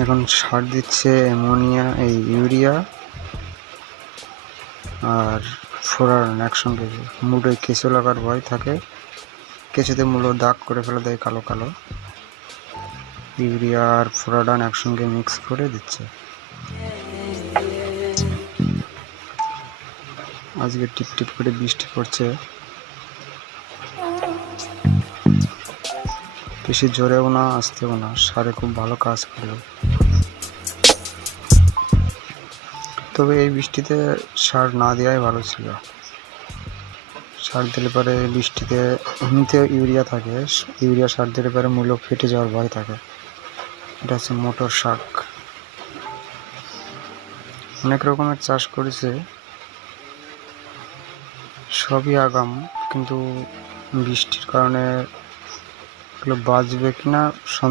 এখন সার দিচ্ছে ammonia, urea আর ফোরান একসঙ্গে। মুড়ে কেঁচো লাগার ভয় থাকে, কেঁচোতে মূলো দাগ করে ফেলে দেয় কালো কালো। ইউরিয়া আর ফোরাডান একসঙ্গে মিক্স করে দিচ্ছে। আজকে টিপ টিপ করে বৃষ্টি পড়ছে, বেশি জোরেও না আসতেও না, সারে খুব ভালো কাজ করবে। তবে এই বৃষ্টিতে সার না দেওয়াই ভালো ছিল। সার দিলে পরে বৃষ্টিতে এমনিতে ইউরিয়া থাকে, ইউরিয়া সার দিলে পরে মূলো ফেটে যাওয়ার ভয় থাকে। এটা হচ্ছে মটর শাক। অনেক রকমের চাষ করেছে, সবই আগাম, কিন্তু বৃষ্টির কারণে এগুলো বাঁচবে কিনা